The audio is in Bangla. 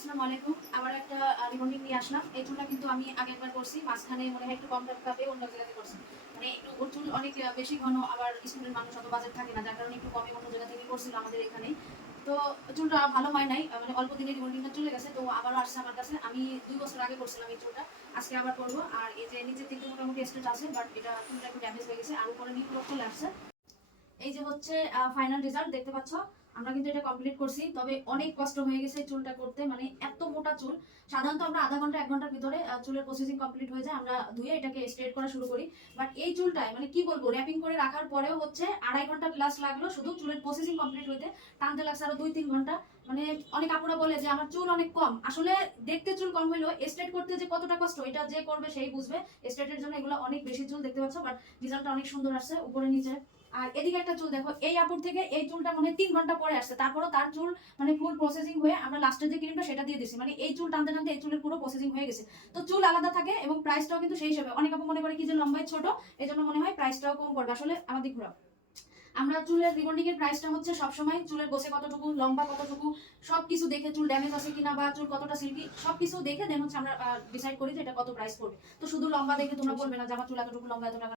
আসসালামু আলাইকুম। আবার একটা রিবন্ডিং নিয়ে আসলাম। এই চুলটা কিন্তু আমি আগে একবার করছি, মাঝখানে মনে হয় একটু কম টাকা পেয়ে অন্য জায়গাতে করছি। মানে একটু ওর চুল অনেক বেশি ঘন, আবার স্টুডেন্ট মানুষ অত বাজেট থাকে না, যার কারণে একটু কমে অন্য জায়গা থেকে করছিল আমাদের এখানেই। তো চুলটা ভালো হয় নাই, মানে অল্প দিনে রিবন্ডিংটা চলে গেছে। তো আবারও আসছে আমার কাছে। আমি ২ বছর আগে করছিলাম এই চুলটা, আজকে আবার করবো। আর এই যে নিচের দিকে মোটামুটি স্ট্রেট আছে, বাট এটা চুলটা একটু ড্যামেজ হয়ে গেছে, আর উপরে নিট চলে আসছে। এই যে হচ্ছে ফাইনাল রেজাল্ট দেখতে পাচ্ছ। আমরা কিন্তু এটা কমপ্লিট করছি, তবে অনেক কষ্ট হয়ে গেছে চুলটা করতে। মানে এত মোটা চুল, সাধারণত আমরা আধা ঘন্টা 1 ঘন্টার ভিতরে চুলের প্রসেসিং কমপ্লিট হয়ে যায়, আমরা ধুয়ে এটাকে স্ট্রেট করা শুরু করি। বাট এই চুলটায় মানে কি বলবো, র্যাপিং করে রাখার পরেও হচ্ছে 2.5 ঘন্টা প্লাস লাগলো শুধু চুলের প্রসেসিং কমপ্লিট হইতে। টানতে লাগছে আরো 2-3 ঘন্টা। মানে অনেক আপুরা বলে যে আমার চুল অনেক কম, আসলে দেখতে চুল কম হইলেও স্ট্রেট করতে যে কতটা কষ্ট এটা যে করবে সেই বুঝবে। স্ট্রেটের জন্য এগুলো অনেক বেশি চুল দেখতে পাচ্ছ, বাট রেজাল্টটা অনেক সুন্দর আসছে উপরে নিচে। আর এদিকে একটা চুল দেখো, এই আপুর থেকে এই চুলটা মানে 3 ঘন্টা পরে আসছে, তারপরও তার চুল মানে ফুল প্রসেসিং হয়ে আমরা লাস্টের যে ক্রিমটা সেটা দিয়ে দিছি। মানে এই চুল টানতে টানতে এই চুলের পুরো প্রসেসিং হয়ে গেছে। তো চুল আলাদা থাকে এবং প্রাইসটাও কিন্তু সেই হিসেবে। অনেক আপু মনে করে কি যে লম্বায় ছোট, এই জন্য মনে হয় প্রাইসটাও কম পড়বে। আসলে আমাদের ঘোরা, আমরা চুলের রিবন্ডিং এর প্রাইসটা হচ্ছে সবসময় চুলের গোছে কতটুকু, লম্বা কতটুকু, সবকিছু দেখে, চুল ড্যামেজ আছে কিনা বা চুল কতটা সিল্কি, সবকিছু দেখে দেন হচ্ছে আমরা ডিসাইড করি যে এটা কত প্রাইস পড়বে। তো শুধু লম্বা দেখে তোমরা বলবে না যে আমার চুল এতটুকু লম্বা এত টাকা